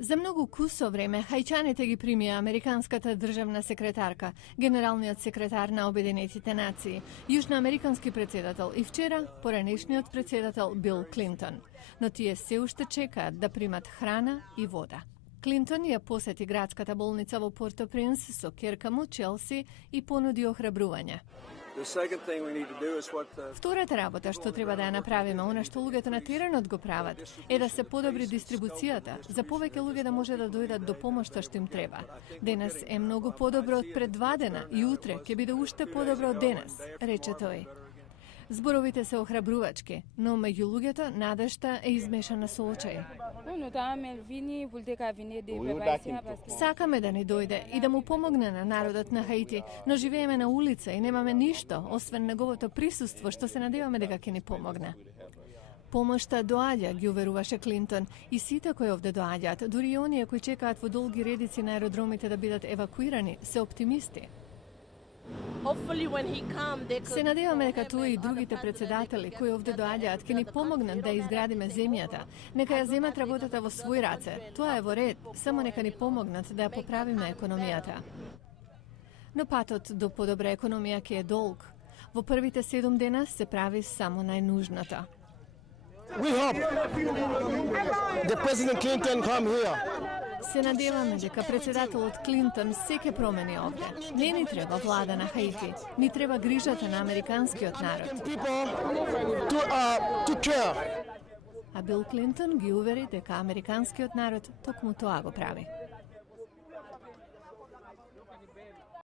За многу кусо време хајчаните ги примија американската државна секретарка, генералниот секретар на Обединетите нации, јужноамерикански председател и вчера поранешниот председател Бил Клинтон. Но тие се уште чекаат да примат храна и вода. Клинтон ја посети градската болница во Порто-Принс со ќерка му Челси и понуди охрабрување. Втората работа што треба да ја направиме, она што луѓето на теренот го прават, е да се подобри дистрибуцијата, за повеќе луѓе да може да дојдат до помошта што им треба. Денес е многу подобро од пред 2 дена и утре ќе биде уште подобро од денес, рече тој. Зборовите се охрабрувачки, но меѓу луѓето надежта е измешана со очаи. Сакаме да ни дојде и да му помогне на народот на Хаити, но живееме на улица и немаме ништо, освен неговото присуство, што се надеваме дека ќе ни помогне. Помошта доаѓа, ги уверуваше Клинтон, и сите кои овде доаѓаат, дури и оние кои чекаат во долги редици на аеродромите да бидат евакуирани, се оптимисти. Се надеваме дека тој и другите председатели кои овде доаѓаат ќе ни помогнат да изградиме земјата. Нека ја земат работата во своји раце. Тоа е во ред, само нека ни помогнат да ја поправиме економијата. Но патот до подобра економија ќе е долг. Во првите 7 дена се прави само најнужното. We hope the President Clinton come here. Се надеваме дека председателот Клинтон се ќе промени овде. Не ни треба влада на Хаити, ни треба грижата на американскиот народ. А Бил Клинтон ги увери дека американскиот народ токму тоа го прави.